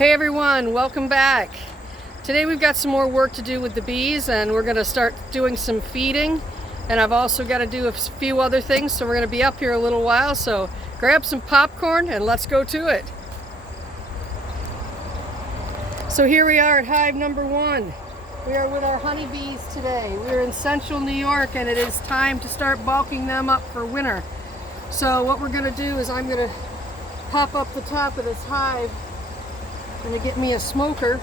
Hey everyone, welcome back. Today we've got some more work to do with the bees, and we're going to start doing some feeding, and I've also got to do a few other things, so we're going to be up here a little while. So grab some popcorn and let's go to it. So here we are at hive number 1. We are with our honeybees today. We're in central New York and it is time to start bulking them up for winter. So what we're going to do is I'm going to pop up the top of this hive. I'm going to get me a smoker,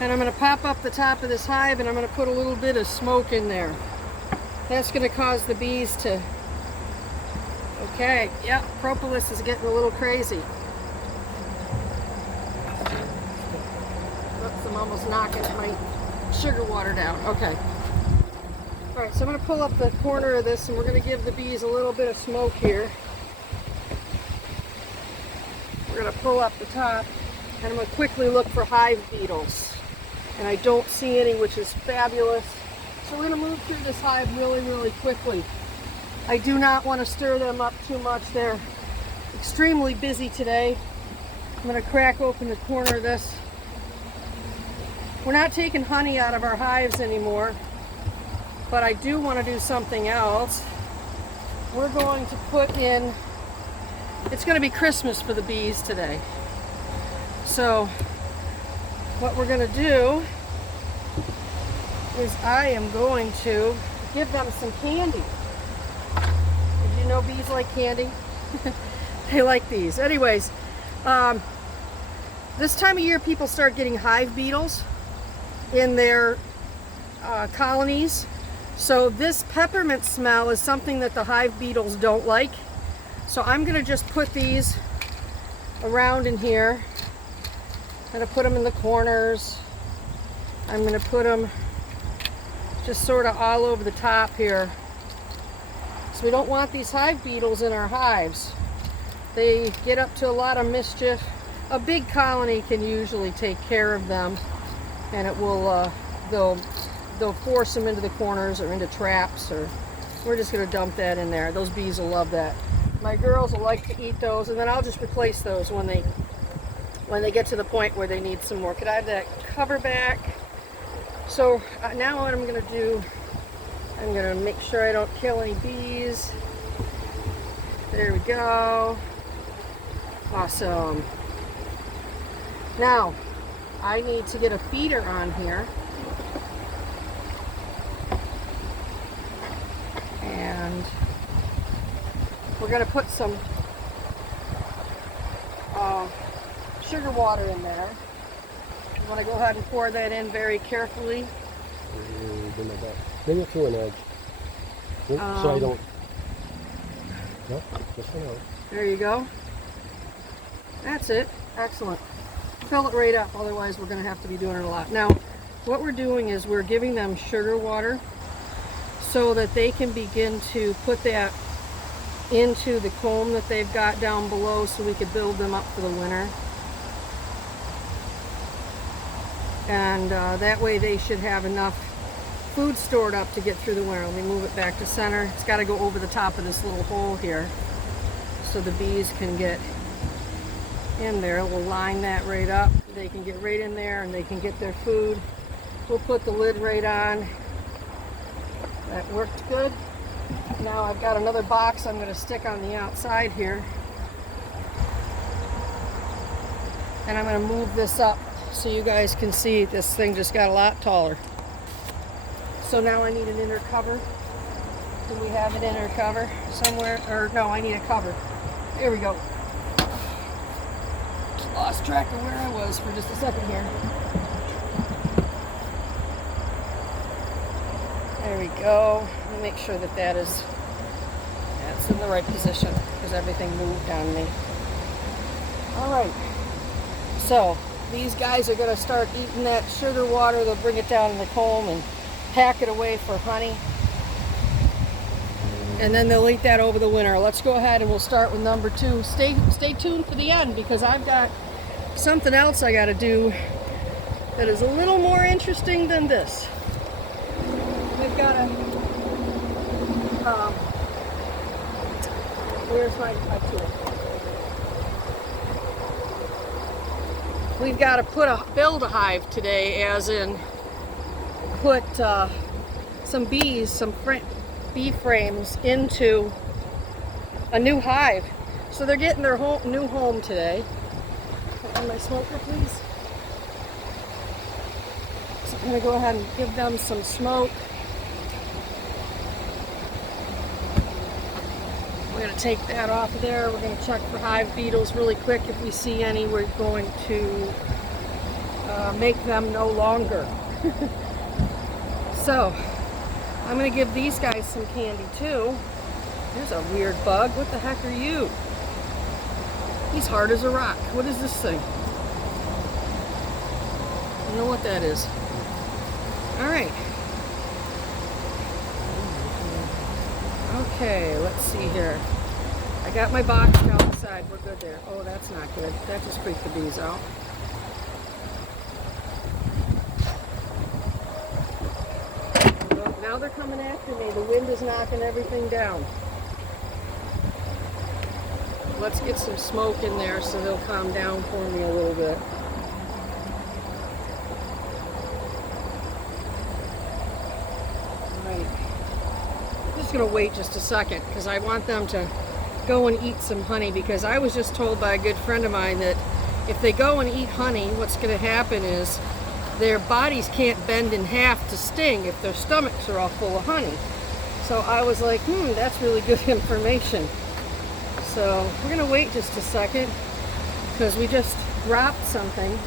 and I'm going to pop up the top of this hive and I'm going to put a little bit of smoke in there. That's going to cause the bees to... Okay, yeah, propolis is getting a little crazy. Oops, I'm almost knocking my sugar water down. Okay. Alright, so I'm going to pull up the corner of this and we're going to give the bees a little bit of smoke here. We're going to pull up the top and I'm going to quickly look for hive beetles. And I don't see any, which is fabulous. So we're going to move through this hive really quickly. I do not want to stir them up too much. They're extremely busy today. I'm going to crack open the corner of this. We're not taking honey out of our hives anymore, but I do want to do something else. We're going to put in... It's going to be Christmas for the bees today. So what we're going to do is I am going to give them some candy. Did you know bees like candy? They like these. Anyways, this time of year people start getting hive beetles in their colonies. So this peppermint smell is something that the hive beetles don't like. So I'm going to just put these around in here. I'm going to put them in the corners. I'm going to put them just sort of all over the top here. So we don't want these hive beetles in our hives. They get up to a lot of mischief. A big colony can usually take care of them, and it will they'll force them into the corners or into traps, or we're just going to dump that in there. Those bees will love that. My girls will like to eat those, and then I'll just replace those when they get to the point where they need some more. Could I have that cover back? So now what I'm going to do, I'm going to make sure I don't kill any bees. There we go. Awesome. Now I need to get a feeder on here. And we're going to put some sugar water in there. You want to go ahead and pour that in very carefully. Bring it to an edge. So I don't... No, just an edge. There you go. That's it. Excellent. Fill it right up, otherwise we're going to have to be doing it a lot. Now, what we're doing is we're giving them sugar water so that they can begin to put that into the comb that they've got down below, so we could build them up for the winter. And that way they should have enough food stored up to get through the winter. Let me move it back to center. It's got to go over the top of this little hole here so the bees can get in there. We'll line that right up. They can get right in there and they can get their food. We'll put the lid right on. That worked good. Now I've got another box I'm going to stick on the outside here. And I'm going to move this up so you guys can see this thing just got a lot taller. So now I need an inner cover. Do we have an inner cover somewhere? Or no, I need a cover. Here we go. Lost track of where I was for just a second here. There we go. Let me make sure that that's in the right position, because everything moved on me. All right. So these guys are going to start eating that sugar water. They'll bring it down in the comb and pack it away for honey. And then they'll eat that over the winter. Let's go ahead and we'll start with number 2. Stay tuned for the end, because I've got something else I got to do that is a little more interesting than this. We've got to... where's my tool? we've got to build a hive today, as in put some bees, some bee frames into a new hive. So they're getting their new home today. On my smoker, please. So I'm going to go ahead and give them some smoke. We're going to take that off of there. We're going to check for hive beetles really quick. If we see any, we're going to make them no longer. So, I'm going to give these guys some candy too. There's a weird bug. What the heck are you? He's hard as a rock. What is this thing? I don't know what that is. Alright. Okay, let's see here. I got my box down the side. We're good there. Oh, that's not good. That just freaked the bees out. Well, now they're coming after me. The wind is knocking everything down. Let's get some smoke in there so they'll calm down for me a little bit. Alright. I'm just going to wait just a second because I want them to go and eat some honey, because I was just told by a good friend of mine that if they go and eat honey, what's going to happen is their bodies can't bend in half to sting if their stomachs are all full of honey. So I was like, that's really good information. So we're going to wait just a second because we just dropped something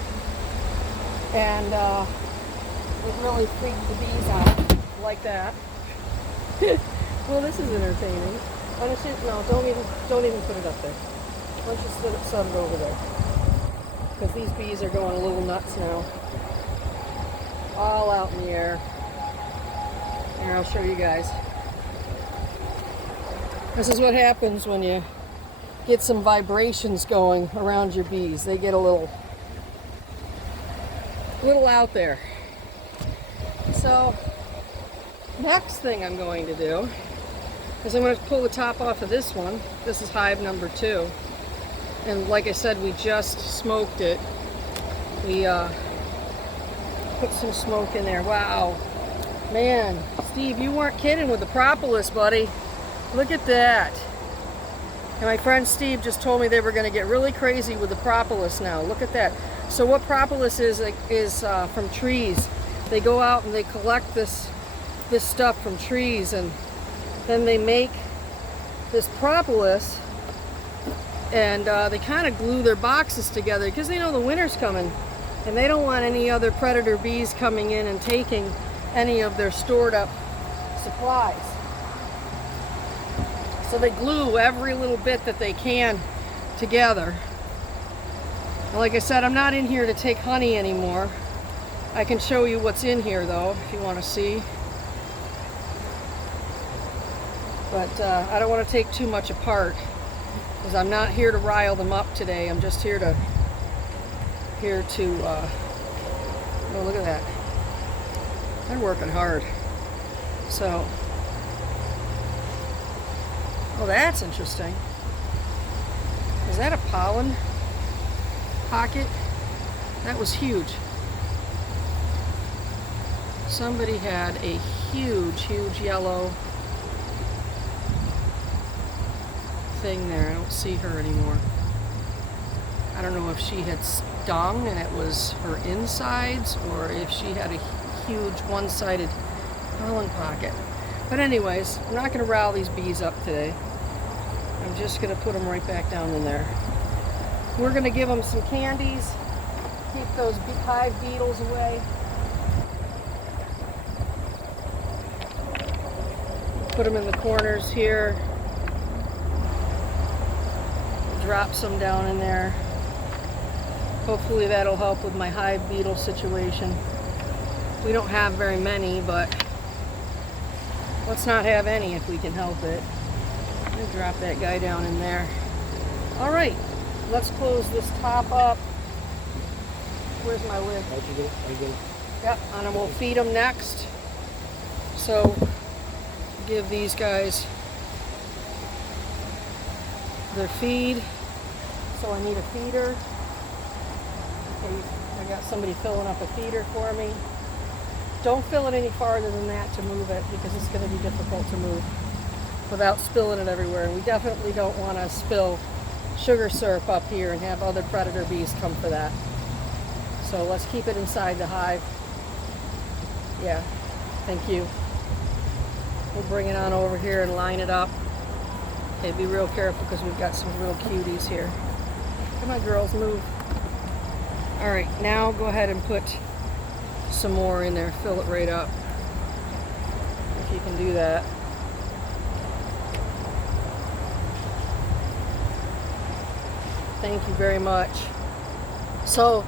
and it really freaked the bees out like that. Well, this is entertaining. No, don't even put it up there. Why don't you set it over there? Because these bees are going a little nuts now. All out in the air. Here, I'll show you guys. This is what happens when you get some vibrations going around your bees. They get a little out there. So, next thing I'm going to do is I'm going to pull the top off of this one. This is hive number 2. And like I said, we just smoked it. We put some smoke in there. Wow. Man, Steve, you weren't kidding with the propolis, buddy. Look at that. And my friend Steve just told me they were going to get really crazy with the propolis now. Look at that. So what propolis is from trees. They go out and they collect this stuff from trees, and then they make this propolis, and they kind of glue their boxes together because they know the winter's coming and they don't want any other predator bees coming in and taking any of their stored up supplies. So they glue every little bit that they can together. And like I said, I'm not in here to take honey anymore. I can show you what's in here though, if you want to see. But I don't want to take too much apart because I'm not here to rile them up today. I'm just here to oh, look at that. They're working hard. So, oh, that's interesting. Is that a pollen pocket? That was huge. Somebody had a huge yellow thing there. I don't see her anymore. I don't know if she had stung and it was her insides, or if she had a huge one-sided pollen pocket. But anyways, I'm not going to rile these bees up today. I'm just going to put them right back down in there. We're going to give them some candies, keep those hive beetles away. Put them in the corners here. Drop some down in there. Hopefully that'll help with my hive beetle situation. We don't have very many, but let's not have any if we can help it. I'm gonna drop that guy down in there. All right, let's close this top up. Where's my lid? Yep, and then we'll feed them next. So give these guys their feed. So I need a feeder. Okay, I got somebody filling up a feeder for me. Don't fill it any farther than that to move it because it's going to be difficult to move without spilling it everywhere. And we definitely don't want to spill sugar syrup up here and have other predator bees come for that. So let's keep it inside the hive. Yeah, thank you. We'll bring it on over here and line it up. Okay, be real careful because we've got some real cuties here. Come on, girls, move. All right, now go ahead and put some more in there. Fill it right up. If you can do that. Thank you very much. So,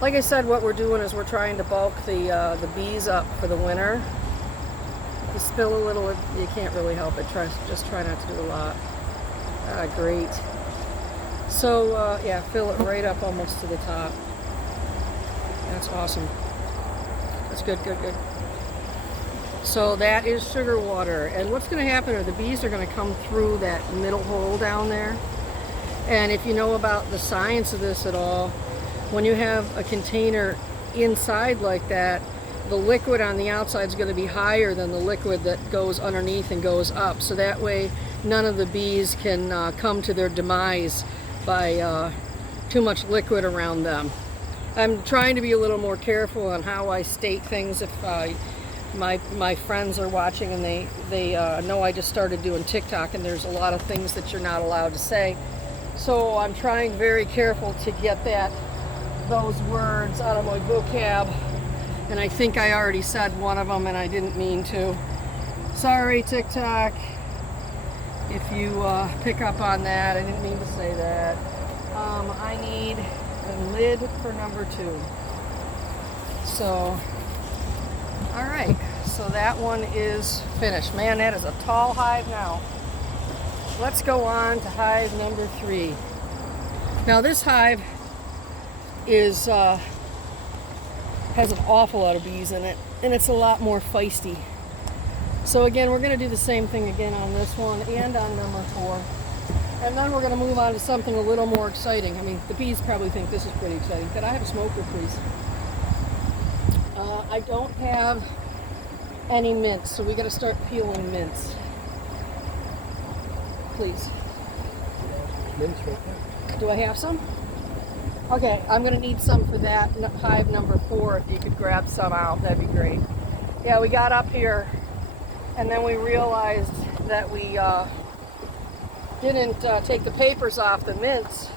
like I said, what we're doing is we're trying to bulk the bees up for the winter. If you spill a little, you can't really help it. Just try not to do a lot. Great. So, yeah, fill it right up almost to the top. That's awesome. That's good, good, good. So that is sugar water. And what's going to happen are the bees are going to come through that middle hole down there. And if you know about the science of this at all, when you have a container inside like that, the liquid on the outside is going to be higher than the liquid that goes underneath and goes up. So that way none of the bees can come to their demise by too much liquid around them. I'm trying to be a little more careful on how I state things. If my friends are watching and they know I just started doing TikTok and there's a lot of things that you're not allowed to say. So I'm trying very careful to get those words out of my vocab. And I think I already said one of them and I didn't mean to. Sorry, TikTok. If you pick up on that, I didn't mean to say that. I need a lid for number 2. So, all right. So that one is finished. Man, that is a tall hive now. Let's go on to hive number 3. Now this hive is has an awful lot of bees in it, and it's a lot more feisty. So again, we're going to do the same thing again on this one and on number 4. And then we're going to move on to something a little more exciting. I mean, the bees probably think this is pretty exciting. Could I have a smoker, please? I don't have any mints, so we got to start peeling mints. Please. Mints right there. Do I have some? Okay, I'm going to need some for that hive number 4. If you could grab some out, that'd be great. Yeah, we got up here and then we realized that we didn't take the papers off the mints.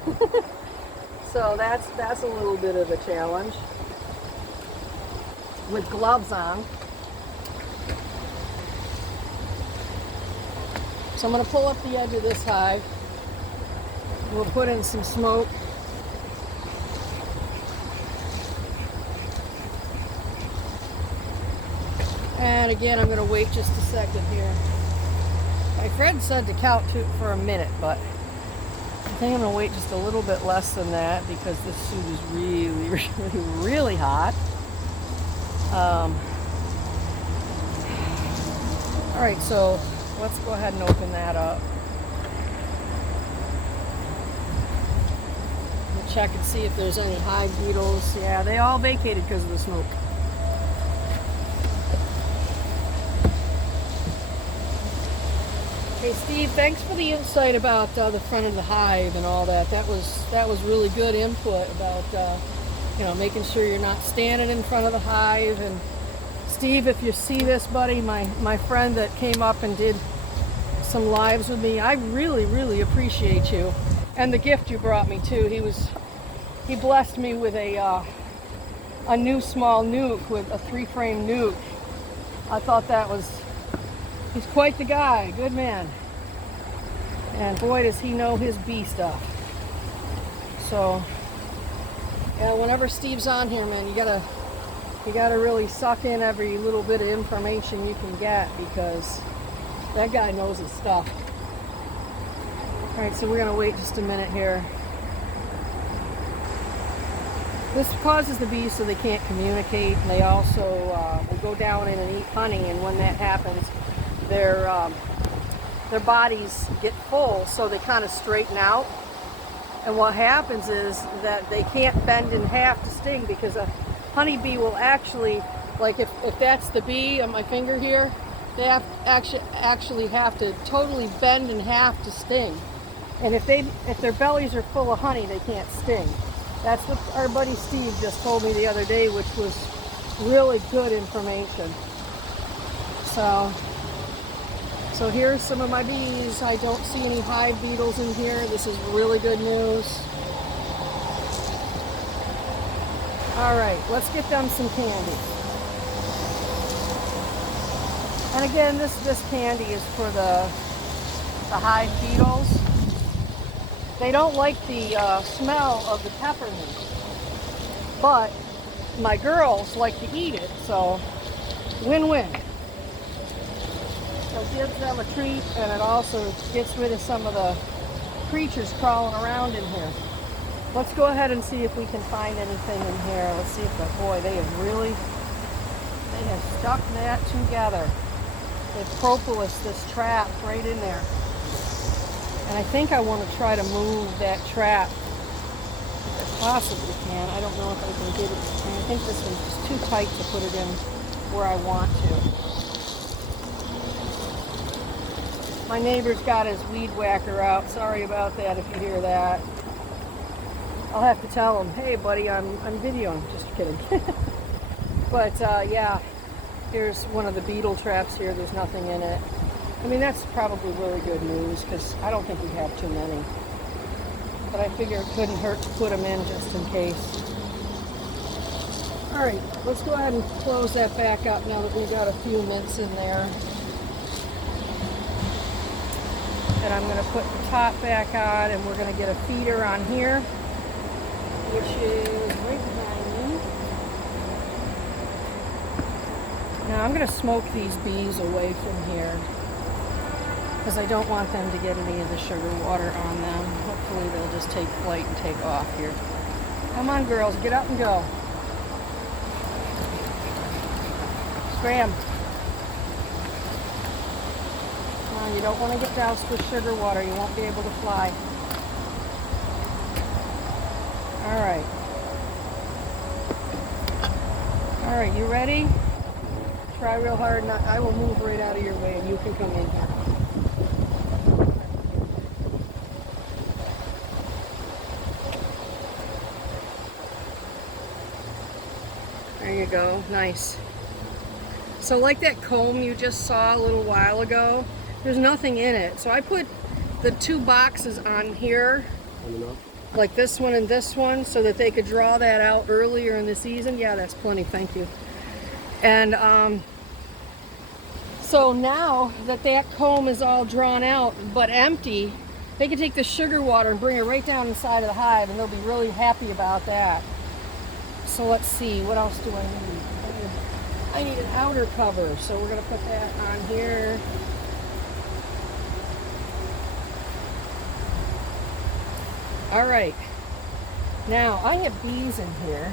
So that's a little bit of a challenge with gloves on. So I'm going to pull up the edge of this hive. We'll put in some smoke. And again, I'm going to wait just a second here. My friend said to count for a minute, but I think I'm going to wait just a little bit less than that because this suit is really, really, really hot. All right, so let's go ahead and open that up. We'll check and see if there's any hive beetles. Yeah, they all vacated because of the smoke. Hey Steve, thanks for the insight about the front of the hive and all that. That was really good input about making sure you're not standing in front of the hive. And Steve, if you see this, buddy, my friend that came up and did some lives with me, I really, really appreciate you and the gift you brought me too. He blessed me with a new small nuke, with a 3-frame nuke. I thought he's quite the guy, good man. And boy, does he know his bee stuff. So, yeah, whenever Steve's on here, man, you gotta really suck in every little bit of information you can get because that guy knows his stuff. All right, so we're gonna wait just a minute here. This causes the bees so they can't communicate, and they also will go down in and eat honey, and when that happens, their bodies get full, so they kind of straighten out. And what happens is that they can't bend in half to sting, because a honeybee will actually, like if that's the bee on my finger here, they have actually have to totally bend in half to sting. And if their bellies are full of honey, they can't sting. That's what our buddy Steve just told me the other day, which was really good information. So here's some of my bees. I don't see any hive beetles in here. This is really good news. All right, let's get them some candy. And again, this candy is for the hive beetles. They don't like the smell of the peppermint, but my girls like to eat it, so win-win. So it gives them a treat, and it also gets rid of some of the creatures crawling around in here. Let's go ahead and see if we can find anything in here. Let's see if they have stuck that together. They've propolis this trap right in there. And I think I want to try to move that trap if I possibly can. I don't know if I can get it. I think this one's just too tight to put it in where I want to. My neighbor's got his weed whacker out. Sorry about that if you hear that. I'll have to tell him, hey buddy, I'm videoing. Just kidding. But yeah, here's one of the beetle traps here. There's nothing in it. I mean, that's probably really good news, because I don't think we have too many. But I figure it couldn't hurt to put them in just in case. All right, let's go ahead and close that back up now that we got a few mints in there. And I'm going to put the top back on, and we're going to get a feeder on here, which is right behind me. Now I'm going to smoke these bees away from here, because I don't want them to get any of the sugar water on them. Hopefully they'll just take flight and take off here. Come on, girls, get up and go. Scram. Come on, you don't want to get doused with sugar water. You won't be able to fly. All right. All right, you ready? Try real hard. I will move right out of your way, and you can come in here. There you go, nice. So like that comb you just saw a little while ago, there's nothing in it. So I put the two boxes on here, like this one and this one, so that they could draw that out earlier in the season. Yeah, that's plenty, thank you. And so now that that comb is all drawn out but empty, they can take the sugar water and bring it right down inside of the hive, and they'll be really happy about that. So let's see, what else do I need? I need an outer cover, so we're going to put that on here. All right, now I have bees in here.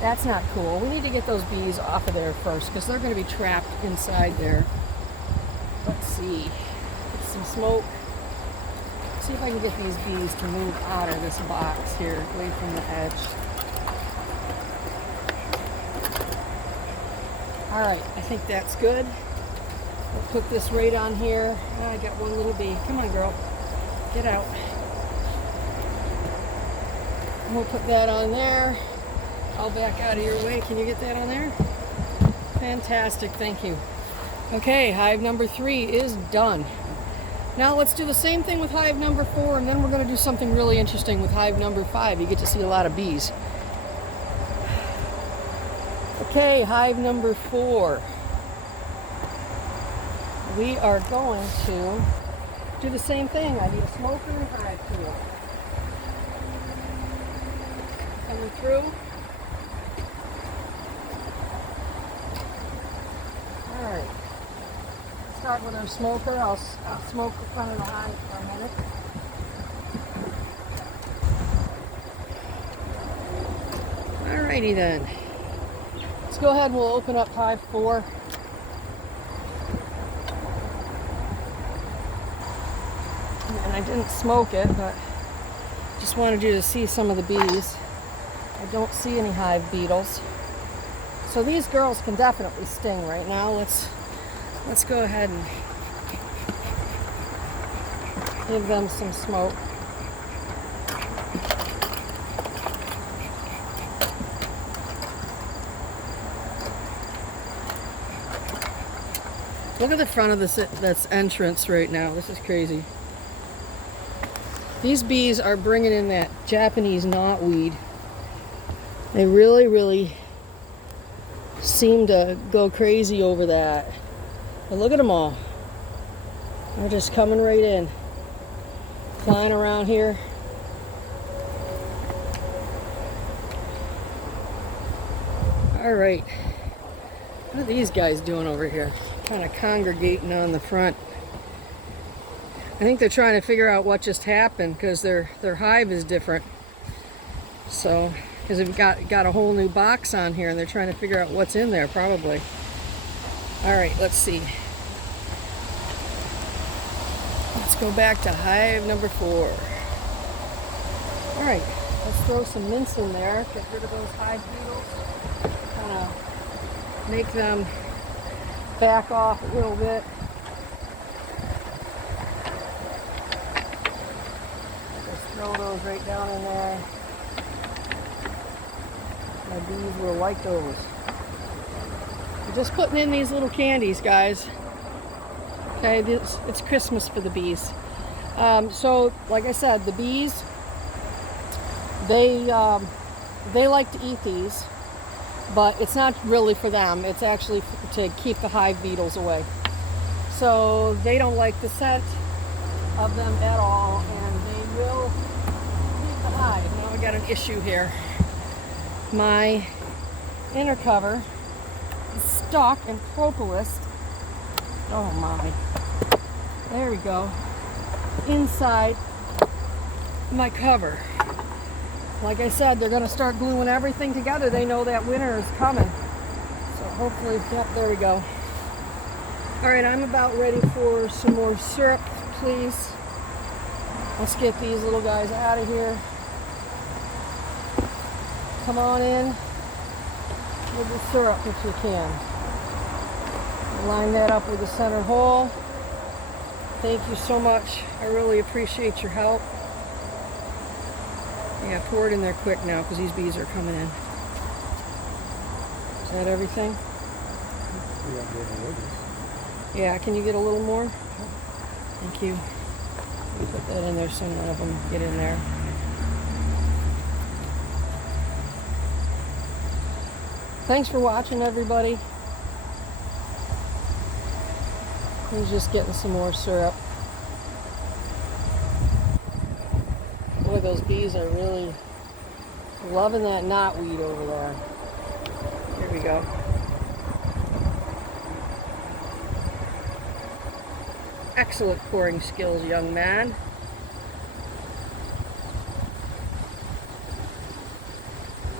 That's not cool. We need to get those bees off of there first, because they're going to be trapped inside there. Let's see, get some smoke. See if I can get these bees to move out of this box here, away from the edge. All right, I think that's good. We'll put this right on here. I got one little bee. Come on, girl. Get out. And we'll put that on there. I'll back out of your way. Can you get that on there? Fantastic, thank you. Okay, hive number 3 is done. Now let's do the same thing with hive number 4, and then we're going to do something really interesting with hive number 5. You get to see a lot of bees. Okay, hive number 4. We are going to do the same thing. I need a smoker and hive tool. Coming through. Alright. Start with our smoker. I'll smoke the front of the hive for a minute. Alrighty then. Let's go ahead and we'll open up hive 4. And I didn't smoke it, but Just wanted you to see some of the bees. I don't see any hive beetles. So these girls can definitely sting right now. Let's go ahead and give them some smoke. Look at the front of this entrance right now. This is crazy. These bees are bringing in that Japanese knotweed. They really seem to go crazy over that. But look at them all. They're just coming right in. Flying around here. All right. What are these guys doing over here? Kind of congregating on the front. I think they're trying to figure out what just happened because their hive is different. So, because they've got a whole new box on here and they're trying to figure out what's in there probably. All right, let's see. Let's go back to hive number 4. All right, let's throw some mints in there. Get rid of those hive beetles. Kind of make them back off a little bit. Just throw those right down in there. My bees will like those. I'm just putting in these little candies, guys. Okay, it's Christmas for the bees. So, like I said, the bees, they like to eat these. But it's not really for them. It's actually to keep the hive beetles away. So they don't like the scent of them at all, and they will leave the hive. Now we got an issue here. My inner cover is stuck in propolis. Oh my. There we go. Inside my cover. Like I said, they're going to start gluing everything together. They know that winter is coming. So hopefully, yep, there we go. All right, I'm about ready for some more syrup, please. Let's get these little guys out of here. Come on in with the syrup if you can. Line that up with the center hole. Thank you so much. I really appreciate your help. Yeah, pour it in there quick now because these bees are coming in. Is that everything? Yeah, can you get a little more? Thank you. Put that in there so none of them get in there. Thanks for watching, everybody. He's just getting some more syrup. Boy, those bees are really loving that knotweed over there. Here we go. Excellent pouring skills, young man.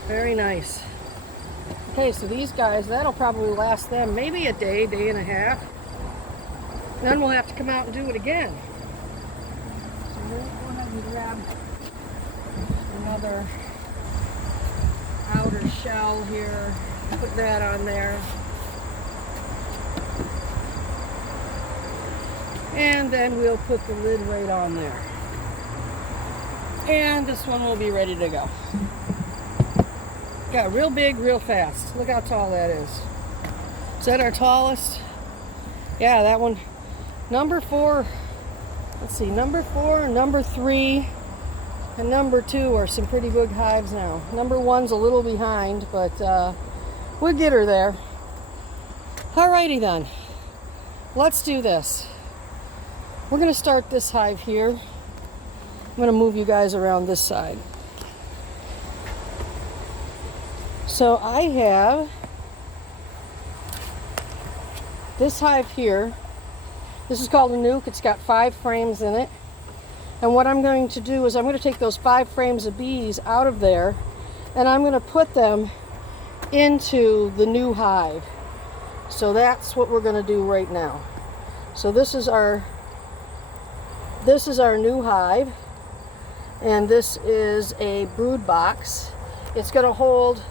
Very nice. Okay, so these guys, that'll probably last them maybe a day, day and a half. Then we'll have to come out and do it again. So we'll go ahead and grab another outer shell here, put that on there. And then we'll put the lid right on there. And this one will be ready to go. Got real big, real fast. Look how tall that is. Is that our tallest? Yeah, that one. Number 4, let's see, number 4, number 3, and number 2 are some pretty big hives now. Number 1's a little behind, but we'll get her there. Alrighty then, let's do this. We're going to start this hive here. I'm going to move you guys around this side. So I have this hive here. This is called a nuke. It's got 5 frames in it. And what I'm going to do is I'm going to take those 5 frames of bees out of there and I'm going to put them into the new hive. So that's what we're going to do right now. So this is our new hive. And this is a brood box. It's going to hold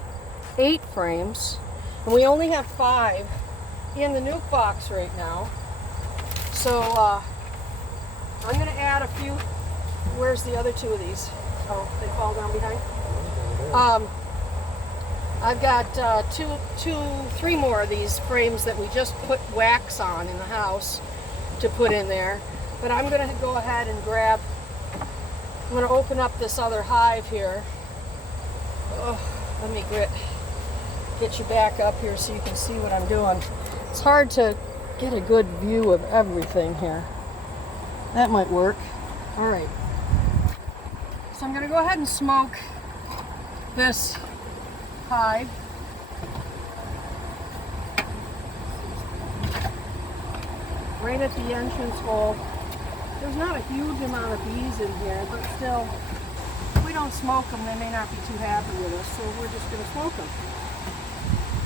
8 frames, and we only have 5 in the nuke box right now. So I'm going to add a few. Where's the other 2 of these? Oh, they fall down behind. I've got 3 more of these frames that we just put wax on in the house to put in there. But I'm going to go ahead and grab. I'm going to open up this other hive here. Oh, let me get you back up here so you can see what I'm doing. It's hard to get a good view of everything here. That might work. All right. So I'm going to go ahead and smoke this hive. Right at the entrance hole. There's not a huge amount of bees in here, but still, if we don't smoke them, they may not be too happy with us, so we're just going to smoke them.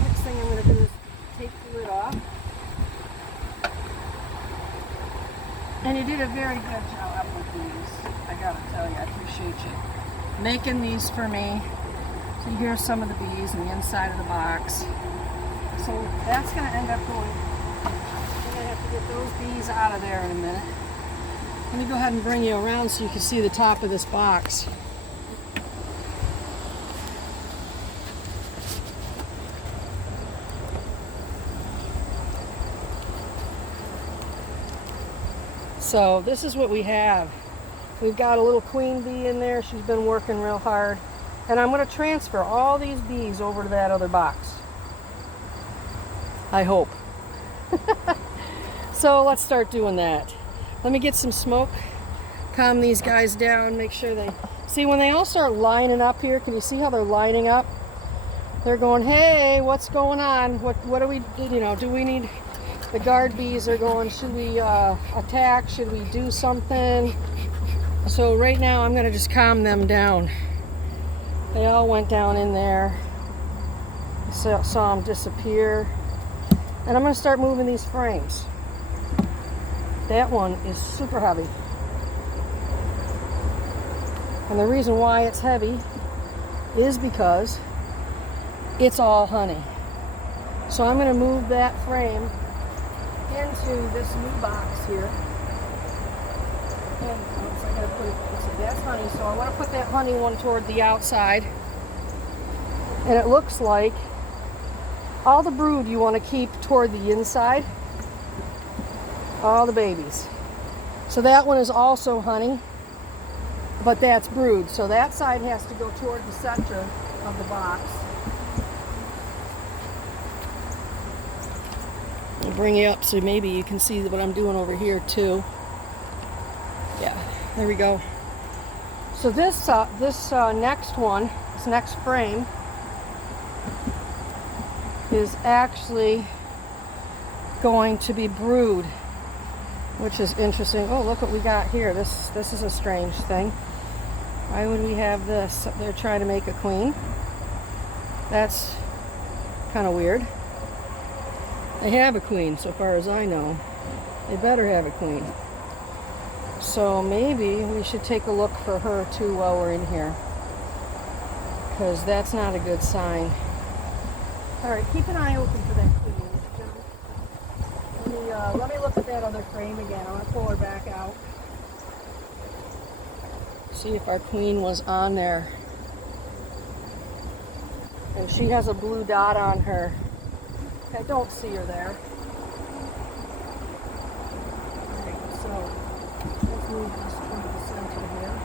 Next thing I'm going to do is take the lid off. And you did a very good job with these. I gotta tell you, I appreciate you making these for me. So here's some of the bees on the inside of the box. So that's going to end up going. We're going to have to get those bees out of there in a minute. Let me go ahead and bring you around so you can see the top of this box. So this is what we have. We've got a little queen bee in there. She's been working real hard. And I'm going to transfer all these bees over to that other box. I hope. So let's start doing that. Let me get some smoke, calm these guys down, make sure they... See, when they all start lining up here, can you see how they're lining up? They're going, hey, what's going on? What do we, do we need... The guard bees are going, should we attack? Should we do something? So right now I'm going to just calm them down. They all went down in there. Saw them disappear. And I'm going to start moving these frames. That one is super heavy. And the reason why it's heavy is because it's all honey. So I'm going to move that frame into this new box here. And I gotta put it, so that's honey. So I want to put that honey one toward the outside. And it looks like all the brood you want to keep toward the inside. All the babies. So that one is also honey, but that's brood. So that side has to go toward the center of the box. I'll bring you up so maybe you can see what I'm doing over here too. Yeah, there we go. So this next one, this next frame, is actually going to be brood, which is interesting. Oh, look what we got here. This is a strange thing. Why would we have this? They're trying to make a queen. That's kind of weird. They have a queen, so far as I know. They better have a queen. So maybe we should take a look for her too while we're in here, because that's not a good sign. All right, keep an eye open for that queen, John. Let me look at that other frame again. I want to pull her back out. See if our queen was on there. And she has a blue dot on her. I don't see her there. Okay, so let's move this toward the center here.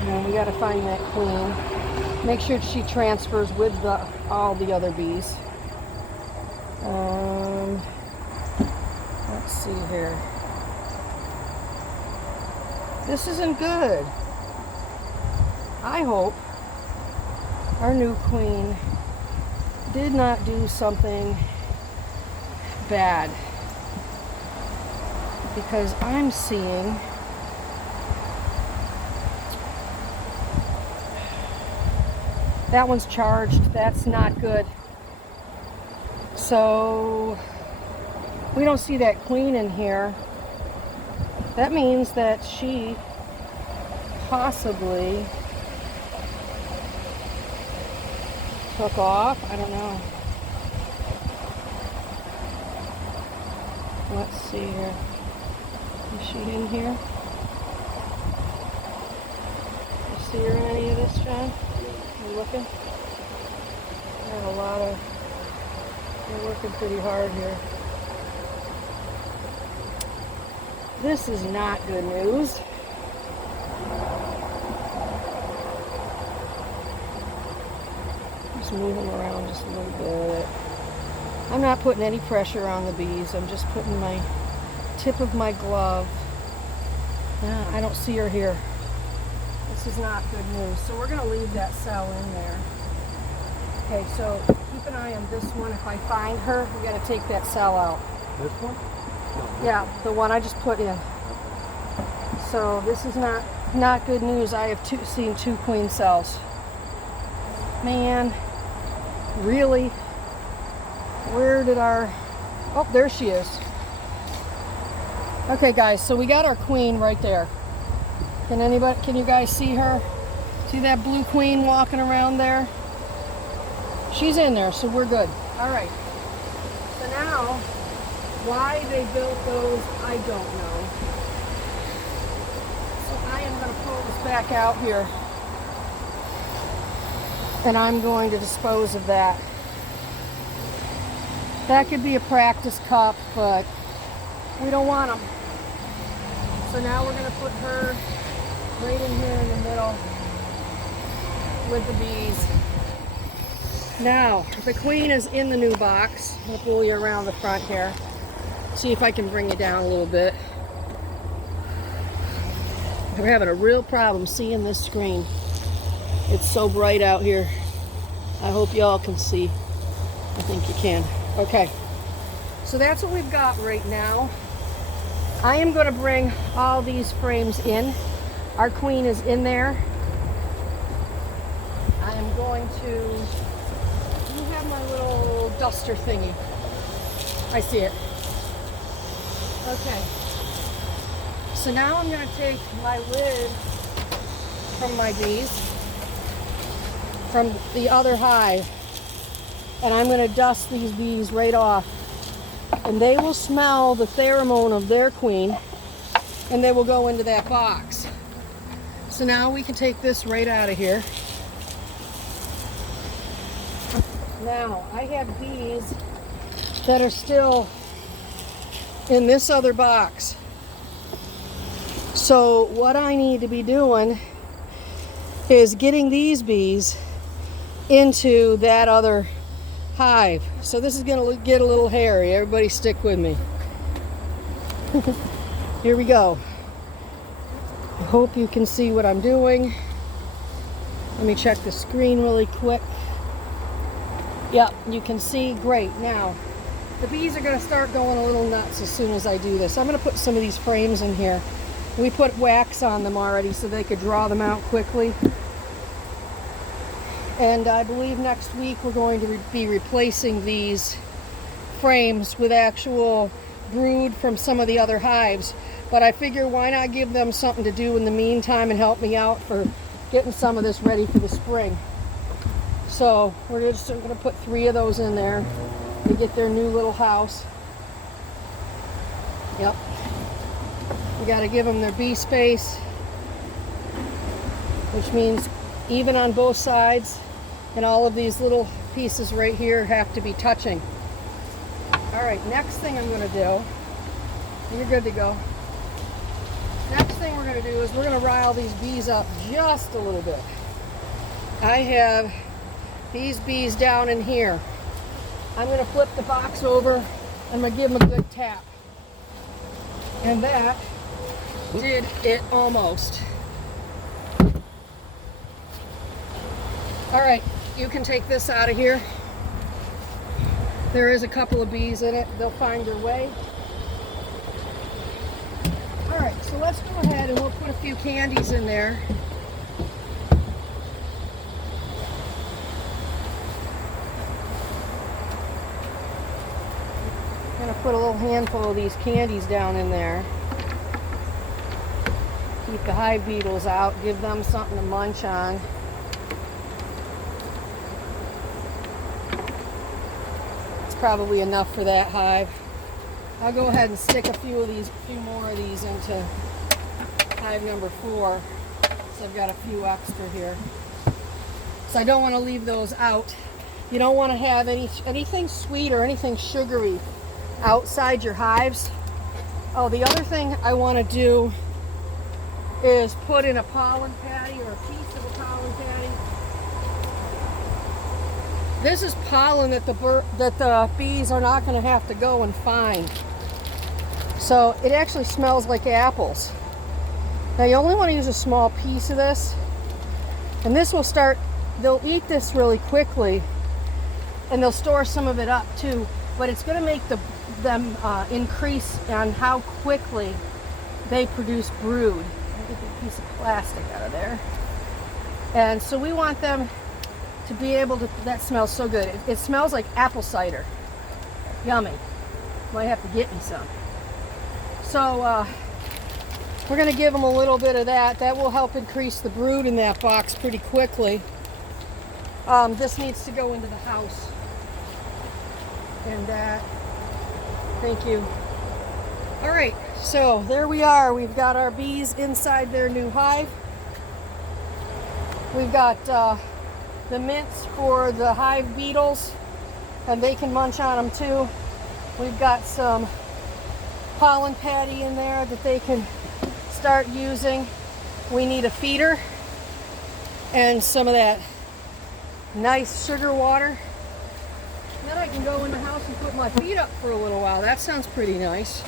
And then we got to find that queen. Make sure she transfers with all the other bees. Let's see here. This isn't good. I hope our new queen did not do something bad, because I'm seeing that one's charged. That's not good. So we don't see that queen in here. That means that she possibly took off. I don't know. Let's see here. Is she in here? You see her in any of this, John? You looking? Got a lot of... They're working pretty hard here. This is not good news. Just move them around just a little bit. I'm not putting any pressure on the bees. I'm just putting my tip of my glove. Yeah, I don't see her here. This is not good news. So we're going to leave that cell in there. Okay, so keep an eye on this one. If I find her, we got to take that cell out. This one? No. Yeah, the one I just put in. So this is not good news. I have seen 2 queen cells. Man, really? Where did our... Oh, there she is. Okay, guys, so we got our queen right there. Can you guys see her? See that blue queen walking around there? She's in there, so we're good. All right. So now, why they built those, I don't know. So I am going to pull this back out here. And I'm going to dispose of that. That could be a practice cup, but we don't want them. So now we're going to put her right in here in the middle with the bees. Now, the queen is in the new box. I'll pull you around the front here. See if I can bring you down a little bit. We're having a real problem seeing this screen. It's so bright out here. I hope y'all can see. I think you can. Okay. So that's what we've got right now. I am going to bring all these frames in. Our queen is in there. I am going to... You have my little duster thingy. I see it. Okay. So now I'm going to take my lid from my bees, from the other hive, and I'm going to dust these bees right off. And they will smell the pheromone of their queen, and they will go into that box. So now we can take this right out of here. Now, I have bees that are still in this other box. So what I need to be doing is getting these bees into that other hive. So this is going to get a little hairy. Everybody stick with me. Here we go. I hope you can see what I'm doing. Let me check the screen really quick. Yep, you can see. Great. Now, the bees are going to start going a little nuts as soon as I do this. I'm going to put some of these frames in here. We put wax on them already so they could draw them out quickly. And I believe next week we're going to be replacing these frames with actual brood from some of the other hives. But I figure why not give them something to do in the meantime and help me out for getting some of this ready for the spring. So we're just going to put 3 of those in there to get their new little house. Yep. We got to give them their bee space, which means even on both sides, and all of these little pieces right here have to be touching. All right, next thing I'm going to do, you're good to go. Next thing we're going to do is we're going to rile these bees up just a little bit. I have these bees down in here. I'm going to flip the box over. I'm going to give them a good tap. And that did it almost. All right, you can take this out of here. There is a couple of bees in it. They'll find their way. All right, so let's go ahead and we'll put a few candies in there. I'm going to put a little handful of these candies down in there. Keep the hive beetles out, give them something to munch on. It's probably enough for that hive. I'll go ahead and stick a few more of these into hive number 4. So I've got a few extra here. So I don't want to leave those out. You don't want to have anything sweet or anything sugary outside your hives. Oh, the other thing I want to do is put in a pollen patty or a piece of a pollen patty. This is pollen that the bees are not going to have to go and find. So it actually smells like apples. Now you only want to use a small piece of this, and this will start, they'll eat this really quickly, and they'll store some of it up too, but it's going to make them increase on how quickly they produce brood. Let me get a piece of plastic out of there. And so we want them to be able to, that smells so good. It smells like apple cider. Yummy. Might have to get me some. So we're going to give them a little bit of that. That will help increase the brood in that box pretty quickly. This needs to go into the house. And that. Thank you. All right, so there we are. We've got our bees inside their new hive. We've got the mints for the hive beetles, and they can munch on them too. We've got some pollen patty in there that they can start using. We need a feeder and some of that nice sugar water. Then I can go in the house and put my feet up for a little while. That sounds pretty nice.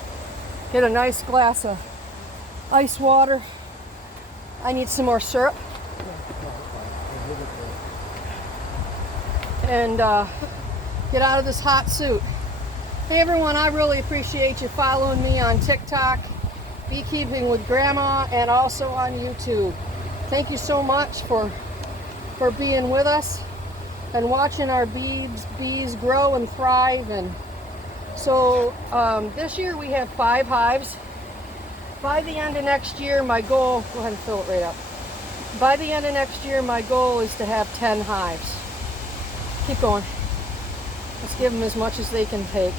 Get a nice glass of ice water. I need some more syrup. And get out of this hot suit. Hey everyone, I really appreciate you following me on TikTok, Beekeeping with Grandma, and also on YouTube. Thank you so much for being with us and watching our bees grow and thrive. And so this year we have 5 hives. By the end of next year, my goal, go ahead and fill it right up. By the end of next year, my goal is to have 10 hives. Keep going. Let's give them as much as they can take.